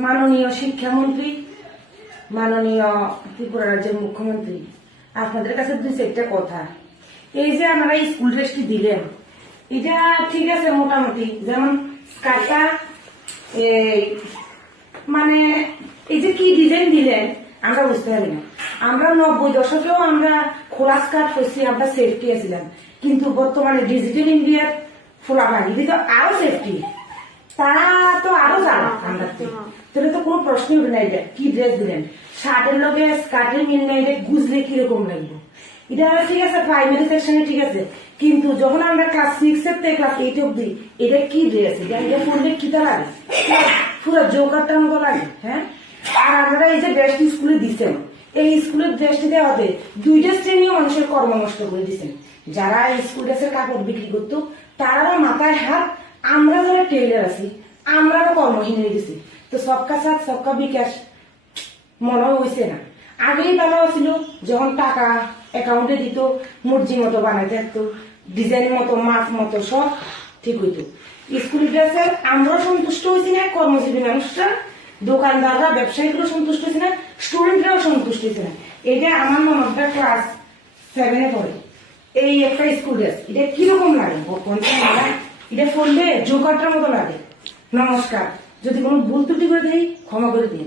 মাননীয় শিক্ষামন্ত্রী, মাননীয় ত্রিপুরা রাজ্যের মুখ্যমন্ত্রী, আপনাদের কাছে দুই চারটা কথা। এই যে আপনারা স্কুল ড্রেসটি দিলেন, এটা ঠিক আছে মোটামুটি, যেমন স্কার্টটা মানে এই যে কি ডিজাইন দিলেন আমরা বুঝতে পারি না। আমরা 90 দশকেও আমরা খোলা স্কার্ট করছি, আমরা সেফটি আছিলাম, কিন্তু বর্তমানে ডিজিটাল ইন্ডিয়ার ফোলা ভাগি দিত আরো সেফটি, তারা তো আরো জানা আমরা তাহলে তো কোনো প্রশ্নই হবে না। এটা কি ড্রেস দিলেন, শার্টের লগে স্কার্টের মিল না, এটা গুজলে কিরকম লাগবে। এটা ঠিক আছে প্রাইমারি সেকশনে ঠিক আছে, কিন্তু যখন আমরা ক্লাস 6 থেকে ক্লাস 8 অব্দি এটা কি ড্রেস, এটা পড়লে কিটা লাগে, পুরো জোকারটার মতো লাগে। হ্যাঁ, আর আপনারা এই যে ড্রেসটি স্কুলে দিচ্ছেন, এই স্কুলের ড্রেসটি দেওয়াতে দুইটা শ্রেণীয় মানুষের কর্ম নষ্ট করে দিচ্ছেন। যারা স্কুল ড্রেসের কাপড় বিক্রি করতো তারাও মাথায় হাত, আমরা যারা টেইলার আছি আমরাও কর্মহীন হয়ে গেছি। তো সবকা সাথ সবকা বিকাশ মনে হয়েছে না। আগেই ভালো ছিল, যখন টাকা অ্যাকাউন্টে দিত মর্জি মতো বানাইতে থাকতো, ডিজাইন মতো মাপ মতো সব ঠিক হইতো। স্কুল ড্রেসের আমরাও সন্তুষ্ট হয়েছি না, কর্মজীবী মানুষরা, দোকানদাররা, ব্যবসায়ীগুলো সন্তুষ্ট হয়েছে না, স্টুডেন্টরাও সন্তুষ্ট হয়েছে না। এটা আমার ননদটা ক্লাস 7-এ পড়ে, এই একটা স্কুল ড্রেস এটা কিরকম লাগে, এটা পড়লে জোকারটার মতো লাগে। নমস্কার, যদি কোনো ভুল ত্রুটি করে দিই ক্ষমা করে দিন।